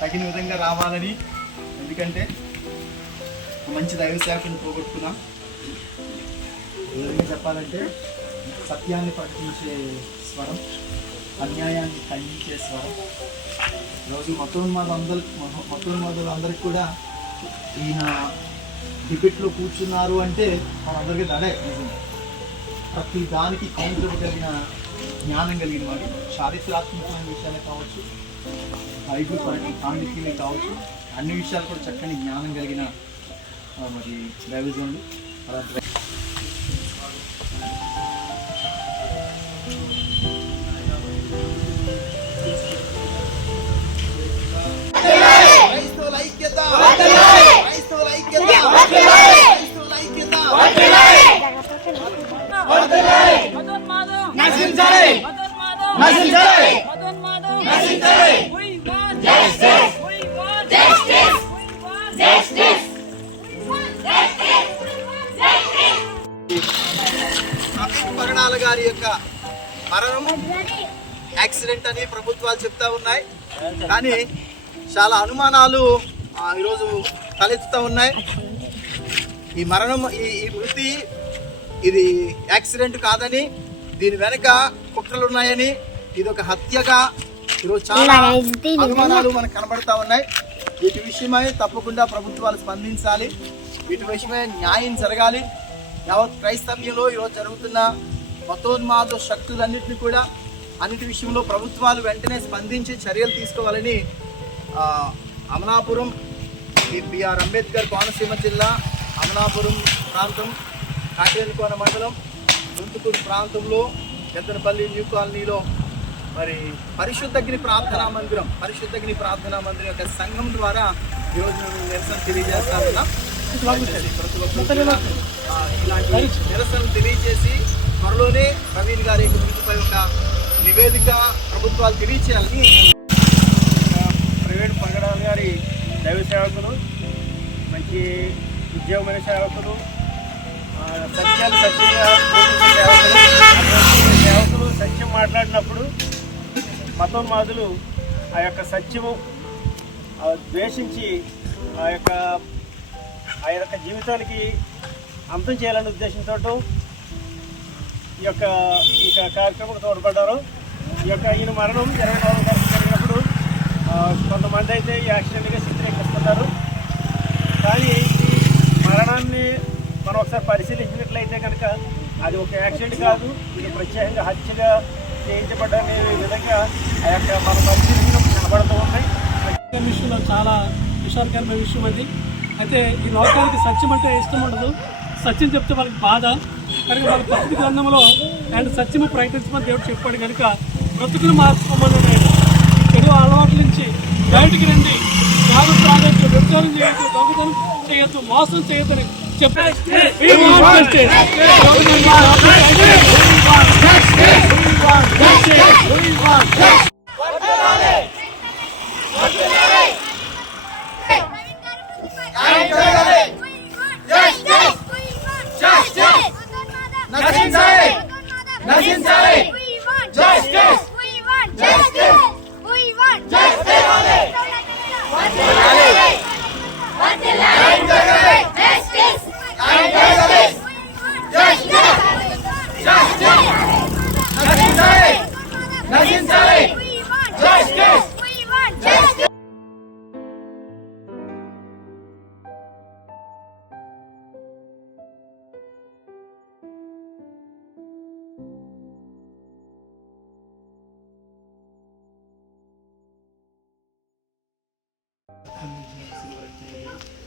తగిన విధంగా రావాలని, ఎందుకంటే మంచి దైవ సేవకుని పోగొట్టుకున్నాం. విధంగా చెప్పాలంటే సత్యాన్ని ప్రకటించే స్వరం, అన్యాయాన్ని ఖండించే స్వరం. ఈరోజు మతోన్మాదులందరికీ కూడా ఈయన డిబేట్లో కూర్చున్నారు అంటే మనందరికీ దడే. నిజంగా ప్రతి దానికి కౌంటర్ కలిగిన జ్ఞానం కలిగిన వాడు, చారిత్రాత్మకమైన విషయాలే కావచ్చు, బైబిల్ పరంగా సాంఘికమే కావచ్చు, అన్ని విషయాలు కూడా చక్కని జ్ఞానం కలిగిన మరి దైవజనులు. అలాంటి పగడాల గారి యొక్క మరణం యాక్సిడెంట్ అని ప్రభుత్వాలు చెప్తా ఉన్నాయి. కానీ చాలా అనుమానాలు ఈరోజు తలెత్తుతూ ఉన్నాయి. ఈ మరణం, ఈ మృతి ఇది యాక్సిడెంట్ కాదని, దీని వెనక కుట్రలు ఉన్నాయని, ఇది ఒక హత్యగా ఈరోజు చాలా అనుమానాలు మనకు కనబడతా ఉన్నాయి. వీటి విషయమై తప్పకుండా ప్రభుత్వాలు స్పందించాలి. వీటి విషయమై న్యాయం జరగాలి. యావత్ క్రైస్తవ్యంలో ఈరోజు జరుగుతున్న మతోన్మాద శక్తులన్నింటినీ కూడా అన్నిటి విషయంలో ప్రభుత్వాలు వెంటనే స్పందించి చర్యలు తీసుకోవాలని అమలాపురం, బిఆర్ అంబేద్కర్ కోనసీమ జిల్లా అమలాపురం ప్రాంతం, కాకిరేనికోన మండలం, గుంతుకూరు ప్రాంతంలో ఎద్దనపల్లి న్యూ కాలనీలో మరి పరిశుద్ధ అగ్ని ప్రార్థనా మందిరం యొక్క సంఘం ద్వారా ఈరోజు మేము నిరసన తెలియజేస్తా ఉన్నాం. ఇలాంటి నిరసన తెలియజేసి త్వరలోనే ప్రవీణ్ గారి మృతిపై ఒక నివేదిక ప్రభుత్వాలు తెలియచేయాలని. ప్రవీణ్ పగడాల గారి దైవ సేవకులు, మంచి ఉద్యోగమైన సేవకులు, సేవకులు సత్యం మాట్లాడినప్పుడు మతోన్మాదులు ఆ యొక్క సత్యము ద్వేషించి ఆ యొక్క జీవితానికి అంతం చేయాలనే ఉద్దేశంతో ఈ కార్యక్రమం తోడ్పడ్డారు. ఈయన మరణం 24వ తారీఖు జరిగినప్పుడు కొంతమంది అయితే ఈ యాక్సిడెంట్గా చిత్రీకరిస్తున్నారు. కానీ ఈ మరణాన్ని మనం ఒకసారి పరిశీలించినట్లయితే కనుక అది ఒక యాక్సిడెంట్ కాదు, ఇది ప్రత్యేకంగా హత్యగా చేయించబడ్డనే విధంగా ఆ యొక్క మన పరిశీలించినప్పుడు కనబడుతూ ఉన్నాయి. విషయంలో చాలా విషాదకరమైన విషయం అది. అయితే ఈ లోకానికి సత్యం అంటే ఇష్టం ఉండదు, సత్యం చెప్తే వాళ్ళకి బాధ. కనుక వాళ్ళ పరిస్థితి గ్రంథంలో ఆయన సత్యము ప్రకటించమని దేవుడు చెప్పాడు. కనుక బ్రతుకును మార్చుకోమని చెడు అలవాట్ల నుంచి బయటికి రండి, త్యాగం తాగొద్దు, వ్యభిచారం చేయొద్దు, దొంగతనం చేయొద్దు, మోసం చేయొద్దని చెప్పారు.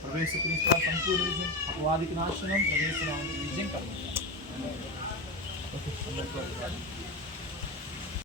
ప్రవేశ సంపూర్ణ విజయం, అపవాదికి నాశనం, ప్రవేశ విజయం కలుగుతుంది.